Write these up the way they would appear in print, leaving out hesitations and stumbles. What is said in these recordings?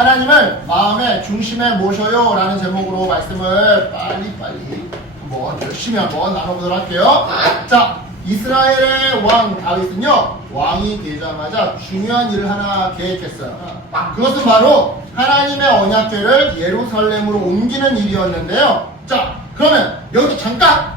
하나님을 마음의 중심에 모셔요 라는 제목으로 말씀을 빨리 한번 열심히 한번 나눠보도록 할게요. 자, 이스라엘의 왕 다윗은요, 왕이 되자마자 중요한 일을 하나 계획했어요. 그것은 바로 하나님의 언약궤를 예루살렘으로 옮기는 일이었는데요. 자, 그러면 여기서 잠깐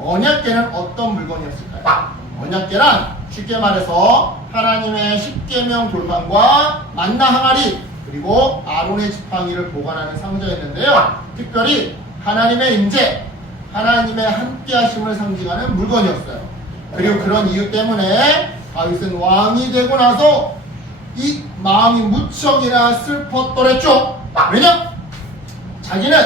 언약궤는 어떤 물건이었을까요? 언약궤란 쉽게 말해서 하나님의 십계명 돌판과 만나 항아리 그리고 아론의 지팡이를 보관하는 상자였는데요. 특별히 하나님의 임재, 하나님의 함께하심을 상징하는 물건이었어요. 그리고 그런 이유 때문에 다윗은 왕이 되고 나서 이 마음이 무척이나 슬펐더랬죠. 왜냐? 자기는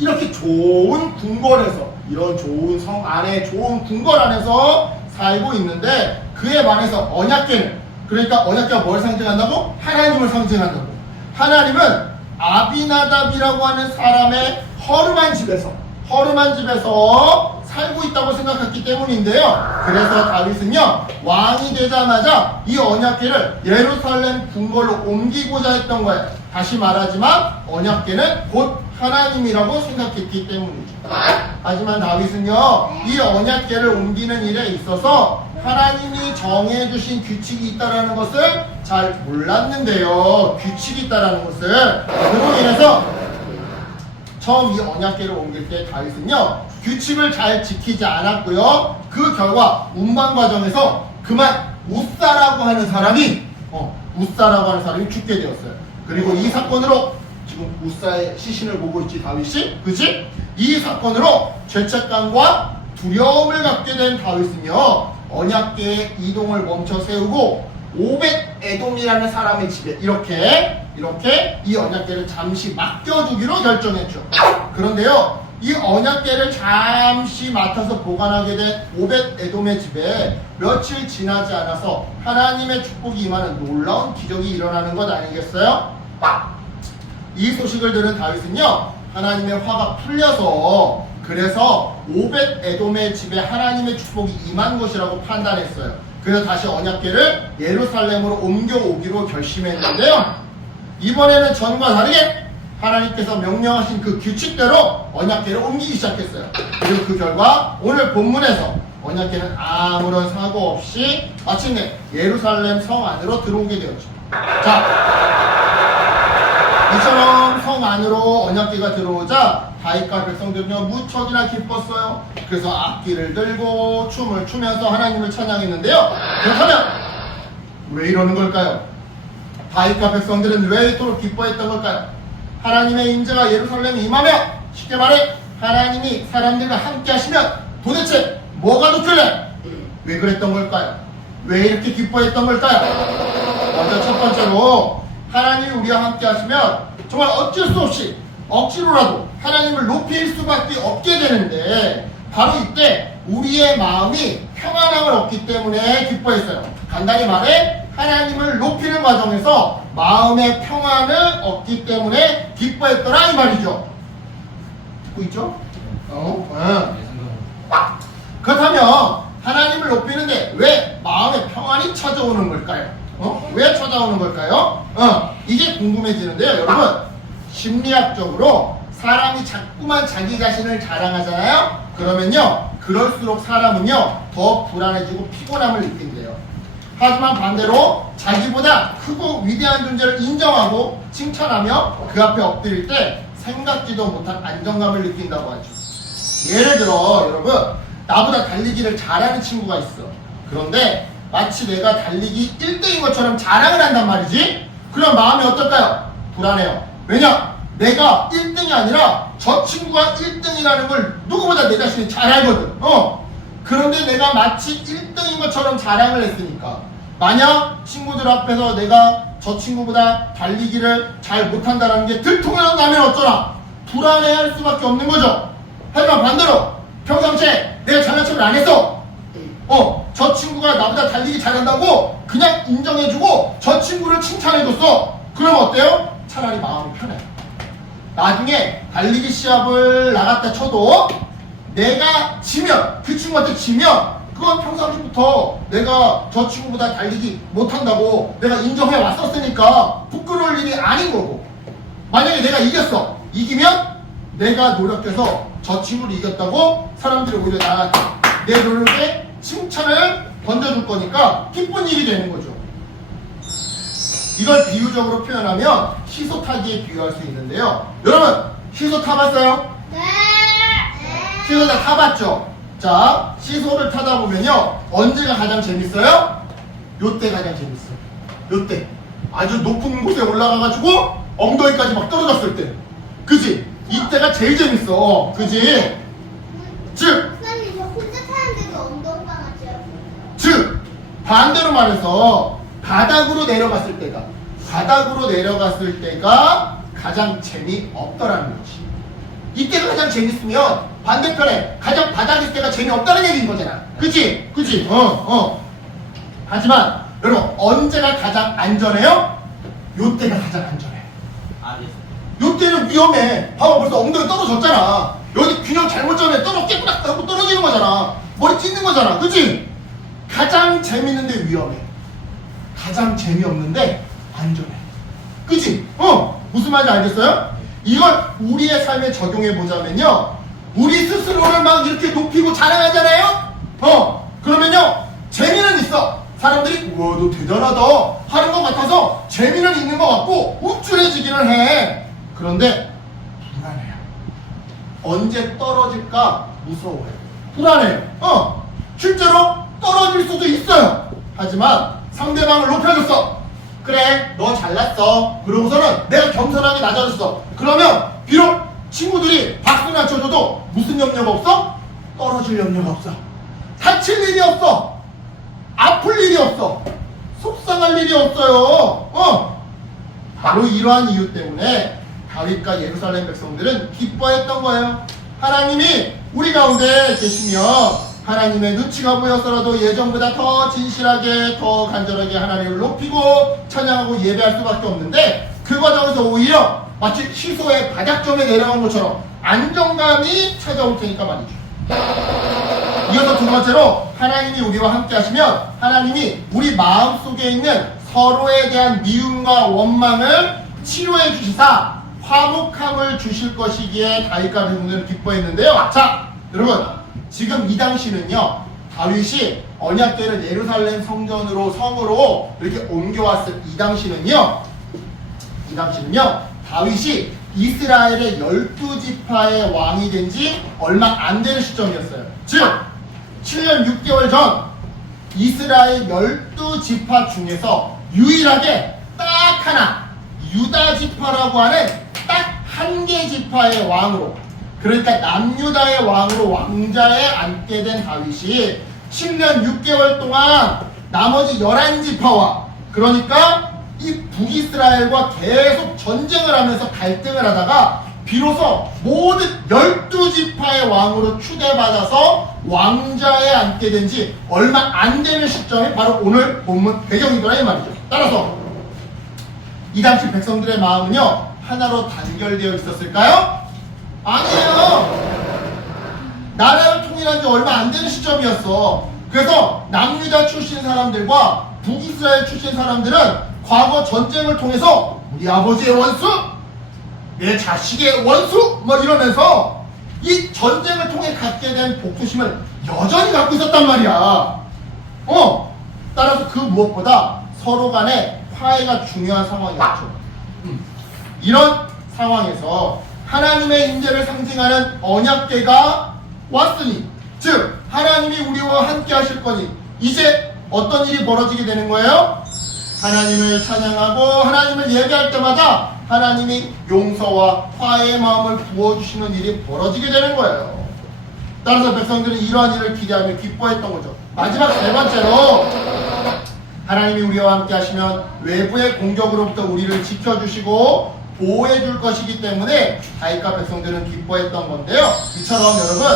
이렇게 좋은 궁궐에서, 이런 좋은 성 안에 좋은 궁궐 안에서 살고 있는데 그에 반해서 언약궤는, 그러니까 언약궤가 뭘 상징한다고? 하나님을 상징한다고. 하나님은 아비나답이라고 하는 사람의 허름한 집에서 살고 있다고 생각했기 때문인데요. 그래서 다윗은요, 왕이 되자마자 이 언약궤를 예루살렘 궁궐로 옮기고자 했던 거예요. 다시 말하지만 언약궤는 곧 하나님이라고 생각했기 때문이죠. 하지만 다윗은요, 이 언약궤를 옮기는 일에 있어서 하나님이 정해주신 규칙이 있다는 것을 잘 몰랐는데요. 규칙이 있다는 것을. 그로 인해서 처음 이 언약궤를 옮길 때 다윗은요, 규칙을 잘 지키지 않았고요. 그 결과 운반 과정에서 그만 우사라고 하는 사람이 죽게 되었어요. 그리고 이 사건으로 지금 우사의 시신을 보고 있지, 다윗이? 그치? 이 사건으로 죄책감과 두려움을 갖게 된 다윗은요, 언약궤의 이동을 멈춰 세우고 오벳 에돔이라는 사람의 집에 이렇게 이 언약궤를 잠시 맡겨두기로 결정했죠. 그런데요, 이 언약궤를 잠시 맡아서 보관하게 된 오벳 에돔의 집에 며칠 지나지 않아서 하나님의 축복이 임하는 놀라운 기적이 일어나는 것 아니겠어요? 이 소식을 들은 다윗은요, 하나님의 화가 풀려서, 그래서 오벳 에돔의 집에 하나님의 축복이 임한 것이라고 판단했어요. 그래서 다시 언약궤를 예루살렘으로 옮겨오기로 결심했는데요, 이번에는 전과 다르게 하나님께서 명령하신 그 규칙대로 언약궤를 옮기기 시작했어요. 그리고 그 결과 오늘 본문에서 언약궤는 아무런 사고 없이 마침내 예루살렘 성 안으로 들어오게 되었죠. 자, 이처럼 성 안으로 언약궤가 들어오자 다윗과 백성들은요, 무척이나 기뻤어요. 그래서 악기를 들고 춤을 추면서 하나님을 찬양했는데요. 그렇다면 왜 이러는 걸까요? 다윗과 백성들은 왜 이토록 기뻐했던 걸까요? 하나님의 임재가 예루살렘에 임하며, 쉽게 말해 하나님이 사람들과 함께 하시면 도대체 뭐가 좋길래 왜 그랬던 걸까요? 왜 이렇게 기뻐했던 걸까요? 먼저 첫 번째로, 하나님이 우리와 함께 하시면 정말 어쩔 수 없이 억지로라도 하나님을 높일 수밖에 없게 되는데, 바로 이때 우리의 마음이 평안함을 얻기 때문에 기뻐했어요. 간단히 말해 하나님을 높이는 과정에서 마음의 평안을 얻기 때문에 기뻐했더라 이 말이죠. 듣고 있죠? 그렇다면 하나님을 높이는데 왜 마음의 평안이 찾아오는 걸까요? 왜 찾아오는 걸까요? 이게 궁금해지는데요. 여러분, 심리학적으로 사람이 자꾸만 자기 자신을 자랑하잖아요. 그러면요, 그럴수록 사람은요, 더 불안해지고 피곤함을 느낀대요. 하지만 반대로 자기보다 크고 위대한 존재를 인정하고 칭찬하며 그 앞에 엎드릴 때 생각지도 못한 안정감을 느낀다고 하죠. 예를 들어 여러분, 나보다 달리기를 잘하는 친구가 있어. 그런데 마치 내가 달리기 1등인 것처럼 자랑을 한단 말이지? 그럼 마음이 어떨까요? 불안해요. 왜냐? 내가 1등이 아니라 저 친구가 1등이라는 걸 누구보다 내 자신이 잘 알거든. 그런데 내가 마치 1등인 것처럼 자랑을 했으니까, 만약 친구들 앞에서 내가 저 친구보다 달리기를 잘 못한다는 게 들통나면 어쩌나? 불안해할 수밖에 없는 거죠. 하지만 반대로 평상시에 내가 잘난 척을 안 했어. 저 친구가 나보다 달리기 잘한다고 그냥 인정해주고 저 친구를 칭찬해줬어. 그러면 어때요? 차라리 마음이 편해. 나중에 달리기 시합을 나갔다 쳐도 내가 지면, 그 친구한테 지면, 그건 평상시부터 내가 저 친구보다 달리기 못한다고 내가 인정해 왔었으니까 부끄러울 일이 아닌 거고, 만약에 내가 이겼어. 이기면 내가 노력해서 저 친구를 이겼다고 사람들이 오히려 나한테 내 노력에 칭찬을 던져줄 거니까 기쁜 일이 되는 거죠. 이걸 비유적으로 표현하면 시소 타기에 비유할 수 있는데요. 여러분, 시소 타봤어요? 네. 시소 다 타봤죠? 자, 시소를 타다 보면요. 언제가 가장 재밌어요? 요때 가장 재밌어요. 요때. 아주 높은 곳에 올라가가지고 엉덩이까지 막 떨어졌을 때. 그지? 이때가 제일 재밌어. 그지? 즉, 선생님, 저 혼자 타는데도 엉덩이가 맞죠? 즉 반대로 말해서 바닥으로 내려갔을 때가 가장 재미없더라는 거지. 이때가 가장 재밌으면 반대편에 가장 바닥일 때가 재미없다는 얘기인 거잖아. 그치? 하지만 여러분, 언제가 가장 안전해요? 요때가 가장 안전해. 요때는 위험해. 봐봐, 벌써 엉덩이 떨어졌잖아. 여기 균형 잘못 잡으면 깨끗하게 하고 떨어지는 거잖아. 머리 찢는 거잖아. 그치? 가장 재밌는데 위험해. 가장 재미없는데 안전해. 그치? 무슨 말인지 알겠어요? 이걸 우리의 삶에 적용해 보자면요. 우리 스스로를 막 이렇게 높이고 자랑하잖아요? 그러면요. 재미는 있어. 사람들이 우와 너 대단하다 하는 것 같아서 재미는 있는 것 같고 우쭐해지기는 해. 그런데 불안해요. 언제 떨어질까 무서워요. 불안해요. 실제로 떨어질 수도 있어요. 하지만 상대방을 높여줬어. 그래, 너 잘났어. 그러고서는 내가 겸손하게 낮아졌어. 그러면 비록 친구들이 박수나 쳐줘도 무슨 염려가 없어? 떨어질 염려가 없어. 다칠 일이 없어. 아플 일이 없어. 속상할 일이 없어요. 바로 이러한 이유 때문에 다윗과 예루살렘 백성들은 기뻐했던 거예요. 하나님이 우리 가운데 계시며 하나님의 눈치가 보였더라도 예전보다 더 진실하게 더 간절하게 하나님을 높이고 찬양하고 예배할 수밖에 없는데 그 과정에서 오히려 마치 시소의 바닥점에 내려간 것처럼 안정감이 찾아올 테니까 말이죠. 이어서 두 번째로 하나님이 우리와 함께 하시면 하나님이 우리 마음속에 있는 서로에 대한 미움과 원망을 치료해 주시사 화목함을 주실 것이기에 다윗과 백성들은 기뻐했는데요. 자, 여러분, 지금 이 당시는요, 다윗이 언약궤를 예루살렘 성으로 이렇게 옮겨왔을 이 당시는요, 다윗이 이스라엘의 12지파의 왕이 된 지 얼마 안 되는 시점이었어요. 즉 7년 6개월 전 이스라엘 12지파 중에서 유일하게 딱 하나 유다지파라고 하는 딱 한 개 지파의 왕으로, 그러니까 남유다의 왕으로 왕자에 앉게 된 다윗이 7년 6개월 동안 나머지 11지파와, 그러니까 이 북이스라엘과 계속 전쟁을 하면서 갈등을 하다가 비로소 모든 12지파의 왕으로 추대받아서 왕자에 앉게 된 지 얼마 안 되는 시점이 바로 오늘 본문 배경이더라 이 말이죠. 따라서 이 당시 백성들의 마음은요, 하나로 단결되어 있었을까요? 아니에요. 나라를 통일한 지 얼마 안 되는 시점이었어. 그래서 남유다 출신 사람들과 북이스라엘 출신 사람들은 과거 전쟁을 통해서 우리 아버지의 원수, 내 자식의 원수 뭐 이러면서 이 전쟁을 통해 갖게 된 복수심을 여전히 갖고 있었단 말이야. 따라서 그 무엇보다 서로 간에 화해가 중요한 상황이었죠. 이런 상황에서 하나님의 임재를 상징하는 언약궤가 왔으니, 즉 하나님이 우리와 함께 하실 거니 이제 어떤 일이 벌어지게 되는 거예요? 하나님을 찬양하고 하나님을 예배할 때마다 하나님이 용서와 화해의 마음을 부어주시는 일이 벌어지게 되는 거예요. 따라서 백성들은 이러한 일을 기대하며 기뻐했던 거죠. 마지막 세 번째로, 하나님이 우리와 함께 하시면 외부의 공격으로부터 우리를 지켜주시고 보호해 줄 것이기 때문에 다윗과 백성들은 기뻐했던 건데요. 이처럼 여러분,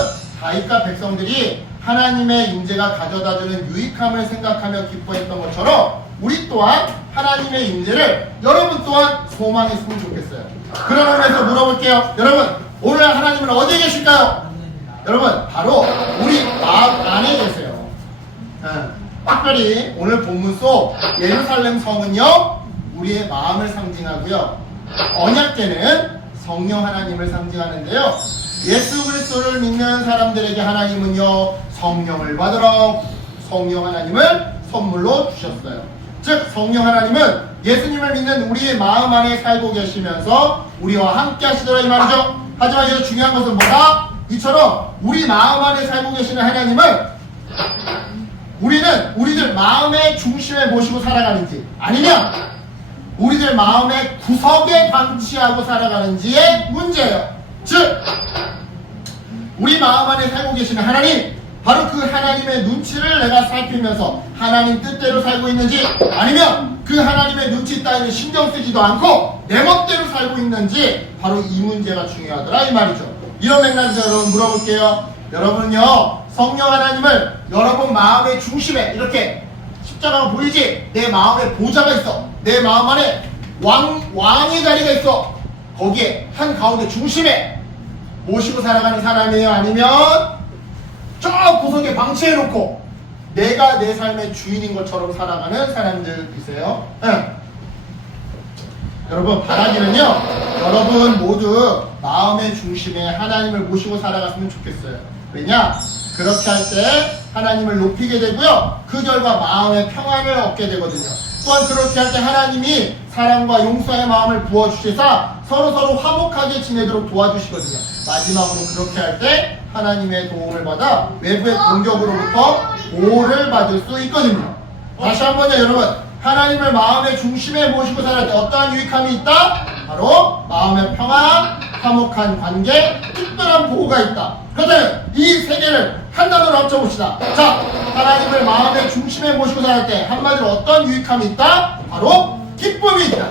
다윗과 백성들이 하나님의 임재가 가져다주는 유익함을 생각하며 기뻐했던 것처럼 우리 또한 하나님의 임재를 여러분 또한 소망했으면 좋겠어요. 그런 의미에서 물어볼게요. 여러분, 오늘 하나님은 어디에 계실까요? 여러분, 바로 우리 마음 안에 계세요. 특별히 오늘 본문 속 예루살렘 성은요, 우리의 마음을 상징하고요, 언약궤는 성령 하나님을 상징하는데요. 예수 그리스도를 믿는 사람들에게 하나님은요, 성령을 받으러 성령 하나님을 선물로 주셨어요. 즉 성령 하나님은 예수님을 믿는 우리의 마음 안에 살고 계시면서 우리와 함께 하시더라 이 말이죠. 하지만 여기서 중요한 것은 뭐다? 이처럼 우리 마음 안에 살고 계시는 하나님을 우리는 우리들 마음의 중심에 모시고 살아가는지, 아니면 우리들 마음의 구석에 방치하고 살아가는지의 문제예요. 즉 우리 마음 안에 살고 계시는 하나님, 바로 그 하나님의 눈치를 내가 살피면서 하나님 뜻대로 살고 있는지, 아니면 그 하나님의 눈치 따위는 신경 쓰지도 않고 내 멋대로 살고 있는지, 바로 이 문제가 중요하더라 이 말이죠. 이런 맥락에서 여러분 물어볼게요. 여러분은요, 성령 하나님을 여러분 마음의 중심에, 이렇게 십자가가 보이지? 내 마음에 보좌가 있어. 내 마음 안에 왕의 자리가 있어. 거기에 한가운데 중심에 모시고 살아가는 사람이에요? 아니면 저 구석에 방치해놓고 내가 내 삶의 주인인 것처럼 살아가는 사람들이세요? 네. 여러분, 바라기는요, 여러분 모두 마음의 중심에 하나님을 모시고 살아갔으면 좋겠어요. 왜냐? 그렇게 할 때 하나님을 높이게 되고요, 그 결과 마음의 평안을 얻게 되거든요. 또한 그렇게 할 때 하나님이 사랑과 용서의 마음을 부어주시사 서로서로 화목하게 지내도록 도와주시거든요. 마지막으로 그렇게 할 때 하나님의 도움을 받아 외부의 공격으로부터 보호를 받을 수 있거든요. 다시 한번요, 여러분, 하나님을 마음의 중심에 모시고 살아갈 때 어떠한 유익함이 있다? 바로 마음의 평안, 화목한 관계, 특별한 보호가 있다. 그렇다면 이 세 개를 한 단어로 합쳐봅시다. 자, 하나님을 마음의 중심에 모시고 살아갈 때 한마디로 어떤 유익함이 있다? 바로 기쁨이 있다.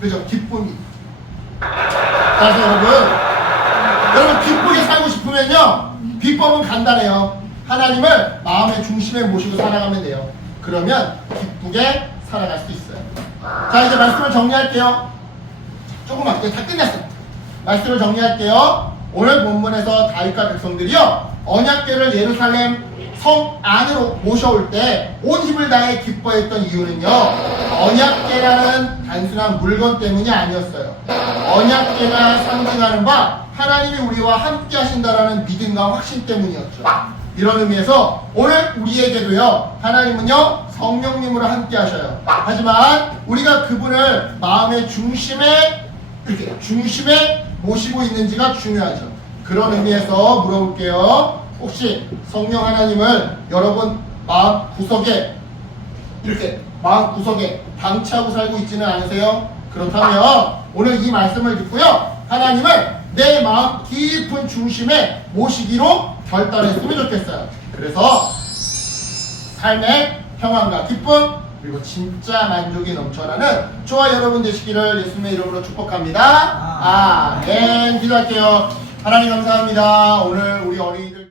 그죠? 기쁨이. 그래서 여러분 기쁘게 살고 싶으면요, 비법은 간단해요. 하나님을 마음의 중심에 모시고 살아가면 돼요. 그러면 기쁘게 살아갈 수 있어요. 자, 이제 말씀을 정리할게요. 조금만, 이제 다 끝났어. 말씀을 정리할게요. 오늘 본문에서 다윗과 백성들이요, 언약궤를 예루살렘 성 안으로 모셔올 때 온 힘을 다해 기뻐했던 이유는요, 언약궤라는 단순한 물건 때문이 아니었어요. 언약궤가 상징하는 바 하나님이 우리와 함께 하신다라는 믿음과 확신 때문이었죠. 이런 의미에서 오늘 우리에게도요, 하나님은요 성령님으로 함께 하셔요. 하지만 우리가 그분을 마음의 중심에, 이렇게 중심에 모시고 있는지가 중요하죠. 그런 의미에서 물어볼게요. 혹시 성령 하나님을 여러분 마음 구석에, 이렇게 마음 구석에 방치하고 살고 있지는 않으세요? 그렇다면 오늘 이 말씀을 듣고요, 하나님을 내 마음 깊은 중심에 모시기로 결단했으면 좋겠어요. 그래서 삶의 평안과 기쁨, 그리고 진짜 만족이 넘쳐나는 저와 여러분 되시기를 예수님의 이름으로 축복합니다. 아멘. 기도할게요. 하나님 감사합니다. 오늘 우리 어린이들